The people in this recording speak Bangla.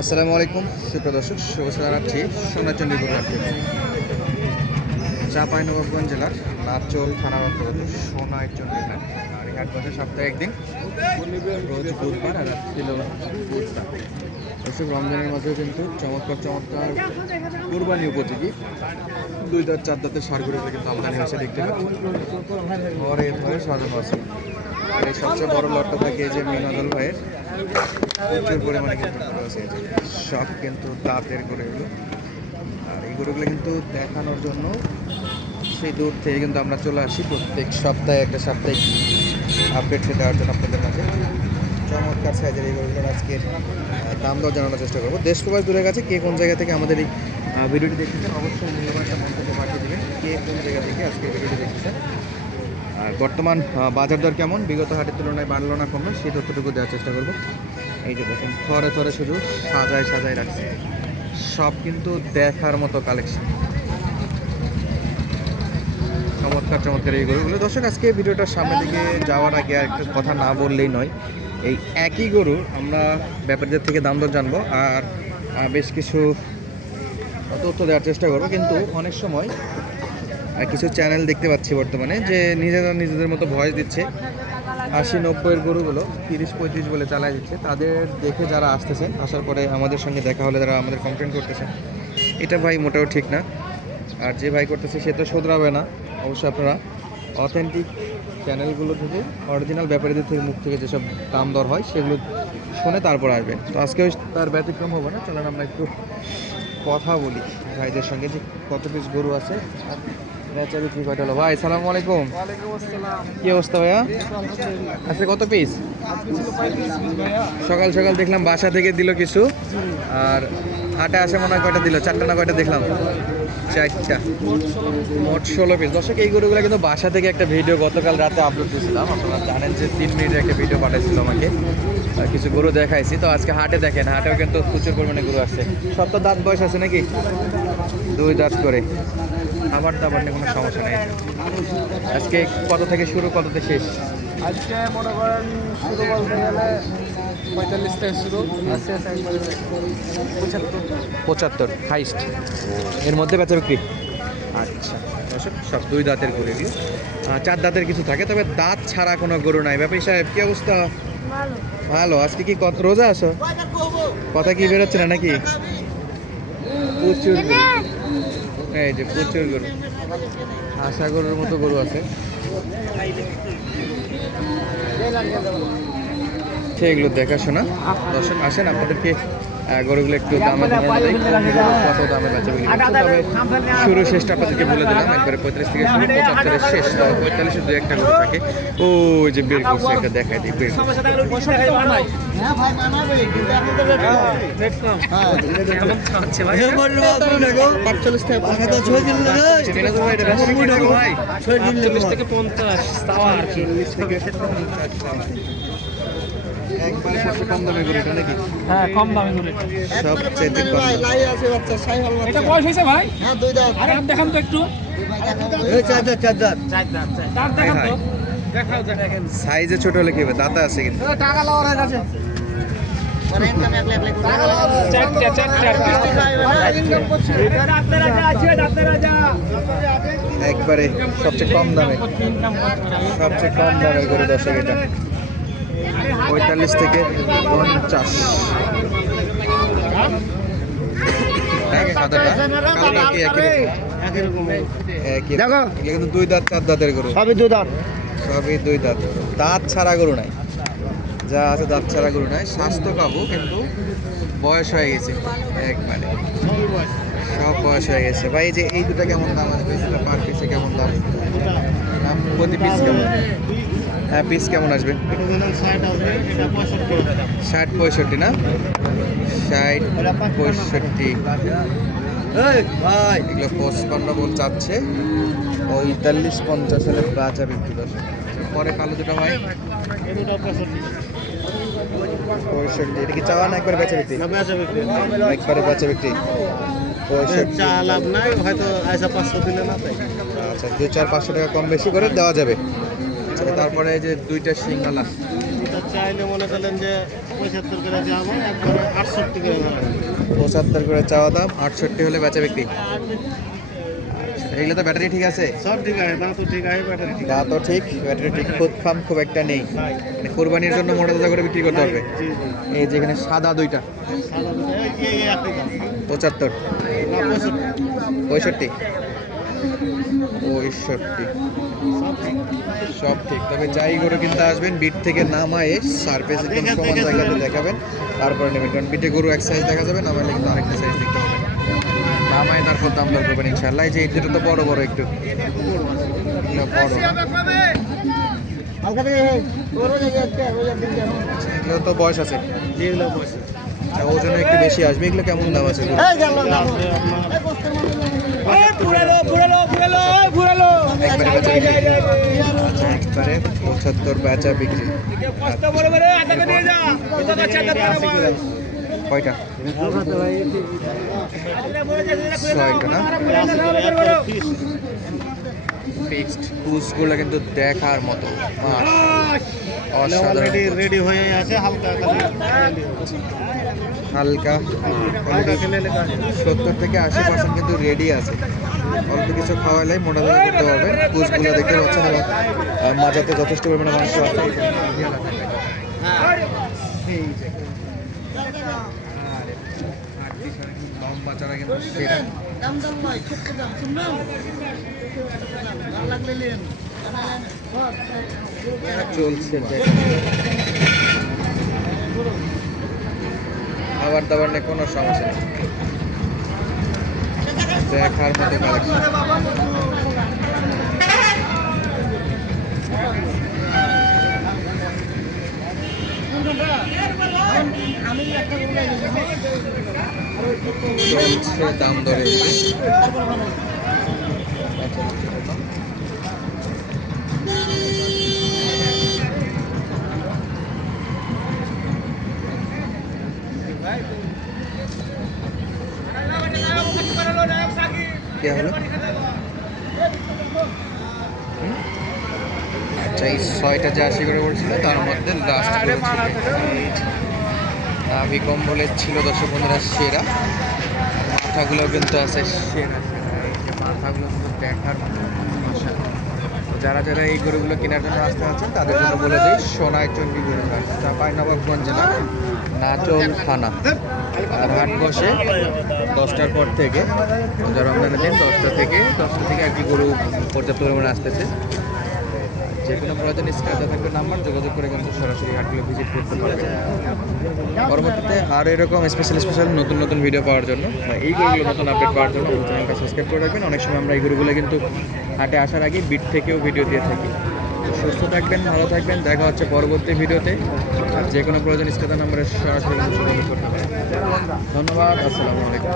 আসসালামু আলাইকুম সুপ্রিয় দর্শক, শুভেচ্ছা জানাচ্ছি সোনাচন্ডী গরুহাট থেকে। চাঁপাইনবাবগঞ্জ জেলার নাচল থানার অন্তর্গত সোনাচন্ডী হাট। আর এই হাট বসে সপ্তাহে একদিন, রোজ বুধবার আর রাত ছিল বুধবার। দর্শক, রমজানের মাঝেও কিন্তু চমৎকার চমৎকার কুরবানি উপযোগী 2 দাঁত 4 দাঁতের ষাঁড় গরুগুলো কিন্তু আমদানি হয়েছে দেখতে পাচ্ছি। ঘরে ধরে সাজানো আছে। আর এই সবচেয়ে বড় লটটা থাকে এই যে মিনাদুল ভাইয়ের, প্রচুর পরিমাণে কিন্তু আছে। সব কিন্তু দাঁতের গরুগুলো। আর এই গরুগুলো কিন্তু দেখানোর জন্য সেই দূর থেকে কিন্তু আমরা চলে আসি প্রত্যেক সপ্তাহে একটা সাপ্তাহিক আপডেট দেওয়ার জন্য আপনাদের মাঝে। চমৎকার সাইজের এই গরুগুলোর আজকে দাম দর জানানোর চেষ্টা করবো। দেশ প্রবাস দূরের কাছে কে কোন জায়গা থেকে আমাদের এই ভিডিওটি দেখতেছেন অবশ্যই মূল্যবান একটা মন্তব্য পাঠিয়ে দেবেন, কে কোন জায়গা থেকে আজকে ভিডিওটি দেখতেছেন। আর বর্তমান বাজার দর কেমন, বিগত হাটের তুলনায় বাড়লো না কমলো, সেই তথ্যটুকু দেওয়ার চেষ্টা করবো। এই যে দেখেন থরে থরে শুধু সাজায় সাজায় রাখছে, সব কিন্তু দেখার মতো কালেকশন। চমৎকার চমৎকার এই গরুগুলো। দর্শক, আজকে ভিডিওটার সামনের দিকে যাওয়ার আগে আর একটা কথা না বললেই নয়। এই একই গরু আমরা ব্যাপারীদের থেকে দাম দর জানবো আর বেশ কিছু তথ্য দেওয়ার চেষ্টা করবো। কিন্তু অনেক সময় কিছু চ্যানেল দেখতে পাচ্ছি বর্তমানে যে নিজেদের মতো ভয়েস দিচ্ছে, 80-90-এর গরুগুলো 30-35 বলে চালায় দিচ্ছে। তাদের দেখে যারা আসতেছেন, আসার পরে আমাদের সঙ্গে দেখা হলে তারা আমাদের কমপ্লেন করতেছেন, এটা ভাই মোটেও ঠিক না। আর যে ভাই করতেছে সে তো শোধরাবে না। অবশ্যই আপনারা অথেন্টিক চ্যানেলগুলো থেকে, অরিজিনাল ব্যাপারীদের থেকে মুখ থেকে যেসব দাম দর হয় সেগুলো শুনে তারপর আসবেন। তো আজকেও তার ব্যতিক্রম হবে না। চলেন আমরা একটু কথা বলি ভাইদের সঙ্গে যে কত পিস গরু আছে, বেচা বিক্রি কয়টা হলো। ভাই সালামু আলাইকুম। কি অবস্থা ভাইয়া? আজকে কত পিস? সকাল সকাল দেখলাম বাসা থেকে দিল কিছু, আর হাটে আসে মনে হয় কয়টা দিল, 4টা না কয়টা দেখলাম? 4টা, মোট 16 পিস। দর্শক, এই গরুগুলো কিন্তু বাসা থেকে একটা ভিডিও গতকাল রাতে আপলোড দিয়েছিলাম। আপনারা জানেন যে 3 মিনিটের একটা ভিডিও পাঠাইছিল আমাকে, কিছু গরু দেখাইছি। তো আজকে হাটে দেখেন, হাটেও কিন্তু প্রচুর পরিমাণে গরু আসছে। সব তো দাঁত বয়স আছে নাকি? 2 দাঁত করে। খাবার দাবার নিয়ে কোনো সমস্যা নেই। আজকে কত থেকে শুরু, কততে শেষ? আজকে মনে করেন শুরু বলতে গেলে 45 থেকে শুরু, আছে 75 হাইস্ট। এর মধ্যে বেচা বিক্রি? আচ্ছা দর্শক, সব 2 দাঁতের গরু এগুলো। 4 দাঁতের কিছু থাকে, তবে দাঁত ছাড়া কোনো গরু নাই। ব্যাপারী সাহেব, কি অবস্থা? ভালো। আজকে কি কত রোজা আসো? কথা কি বেরোচ্ছে না নাকি? প্রচুর গরু। এই যে প্রচুর গরু, আশা গরুর মতো গরু আছে। সেগুলো দেখাশোনা। দর্শক আসেন, আপনাদেরকে গরুগুলো একটু দামে কত দামে বেচা বিক্রি করছে। তবে শুরু শেষটা আপনাদেরকে বলে দিলাম, একবারে 45 থেকে শুরু, 75-এর শেষ। তবে 45-এ 2-1টা গরু থাকে। ও যে বের করছে, এটা দেখাই দিই, বের করছে। একবারে সবচেয়ে কম দামে গরু এটা নাকি? হ্যাঁ, কম দামে গরু সবচেয়ে কম দামে। এটা বয়স হয়েছে ভাই? হ্যাঁ, 2 দাঁত। আরে আপ দেখান তো একটু। এই 4 দাঁত, 4 দাঁত। দাঁত দেখান তো। দেখাও, দেখেন। সাইজে ছোট হলে কি হবে, দাঁতা আছে কিন্তু। টাকা লাগার হয়ে গেছে। একবারে সবচেয়ে কম দামে, সবচেয়ে কম দামের গরু দর্শক এটা। 45 থেকে 50। কিন্তু 2 দাঁত 4 দাঁতের গরু, সবই 2 দাঁত। সবই 2 দাঁত। দাঁত ছাড়া গরু নাই, যা আছে দাঁত ছাড়া গরু নাই। স্বাস্থ্য পাবো, কিন্তু বয়স হয়ে গেছে একবারে, সব বয়স হয়ে গেছে। ভাই এই যে এই দুটো কেমন দাম আসবে? পার পিসে কেমন দাম? প্রতি পিস কেমন? হ্যাঁ, পিস কেমন আসবে? 60-65 না? 60-65। এগুলো 55 বল চাচ্ছে, 45-50 হলে বাঁচা বিক্রি করছে। পরে কালো দুটো ভাই 65। এটা কি চাওয়া না একবারে বেচা বিক্রি? একবারে বেচা বিক্রি 65। লাভ নাই, হয়তো 500 দিলে না তাই। আচ্ছা, 2-4-500 টাকা কম বেশি করে দেওয়া যাবে। তারপরে এই যে 2টা সিঙ্গালা চাইলে মনে করলেন যে 75 করে যাবো, একবার 68 করে যাবো। 75 করে চাওয়া দাম, 68 হলে বেচা বিক্রি। এগুলো তো ব্যাটারি ঠিক আছে, সব ঠিক আছে, দাঁত তো ঠিক আছে, ব্যাটারি ঠিক তা তো ঠিক, ব্যাটারি ঠিক, খুদ খাম খুব একটা নেই, মানে কোরবানির জন্য মোটা তাজা করে বিক্রি করতে পারবে। জি জি। এই যেখানে সাদা দুইটা সাদা দুটো এই একই দাম। 75, না 65। 65, 65 সব ঠিক। সব ঠিক। তবে যাই গরু কিনতে আসবেন বিট থেকে নামায়ে সারফেস একদম সমান জায়গাতে দেখাবেন, তারপরে নেবেন, কারণ বিটে গরু এক সাইজ দেখা যাবে, নামাইলে কিন্তু আরেকটা সাইজ দেখতে হবে। নামায় তারপর দাম দর করবেন ইনশাল্লাহ। এই যে এটা তো বড় বড় একটু, এগুলো বড় এগুলো তো বয়স আছে, যেগুলো বসে আচ্ছা, ওজনে একটু বেশি আসবে। এগুলো কেমন দাম আছে গরু? একবারে বেচা বিক্রি? আচ্ছা, একবারে 75 বেচা বিক্রি। কয়টা? 6টা না? ফিক্সড পুসগুলো কিন্তু দেখার মতো, অসাধারণ। অলরেডি রেডি হয়ে আছে, হালকা হালকা হালকা খেলে লেখা আছে। 70 থেকে 80% কিন্তু রেডি আছে। অল্প কিছু খাওয়ালে মোটা দানা করতে পারবে। পুসগুলো দেখতে পাচ্ছেন, এবং মাজাতে যথেষ্ট পরিমাণে মাংস আছে। এই যে। আরে, হাড্ডি ছাড়া কিন্তু লম্বা চড়া কিন্তু সেরা। চলছে খাবার দাবার নিয়ে কোনো সমস্যা নেই, দেখার মতো কালেকশন। চলছে দাম দরে। কি হলো? আচ্ছা, এই 6টা যে 80 করে বলছিল তার মধ্যে লাস্ট নাভি কম্বলের ছিল দর্শক বন্ধুরা সেরা। মাথাগুলো কিন্তু আছে সেরা সেরা, এই যে মাথাগুলো কিন্তু দেখার মতো মাশাআল্লাহ। তো যারা যারা এই গরুগুলো কেনার জন্য আসতে আছেন তাদের জন্য বলে দিই, সোনাই চন্ডী গরুর হাট, চাঁপাইনবাবগঞ্জ জেলা, নাচল থানা। আর হাট বসে 10টার পর থেকে, যারা রমজানের দিন 10টা থেকে আর কি গরু পর্যাপ্ত পরিমাণে আসতেছে। যে কোনো প্রয়োজন স্ক্রিনে থাকবে নাম্বার, যোগাযোগ করে কিন্তু সরাসরি হাটগুলো ভিজিট করতে পারবে। পরবর্তীতে আর এরকম স্পেশাল নতুন নতুন ভিডিও পাওয়ার জন্য বা এই গরুগুলো নতুন আপডেট পাওয়ার জন্য আমাদের চ্যানেলটা সাবস্ক্রাইব করে রাখবেন। অনেক সময় আমরা এই গরুগুলো কিন্তু হাটে আসার আগে বিট থেকেও ভিডিও দিয়ে থাকি। সুস্থ থাকবেন, ভালো থাকবেন, দেখা হচ্ছে পরবর্তী ভিডিওতে। আর যে কোনো প্রয়োজন স্ক্রিনে নাম্বারে সরাসরি যোগাযোগ করতে পারেন। ধন্যবাদ, আসসালামু আলাইকুম।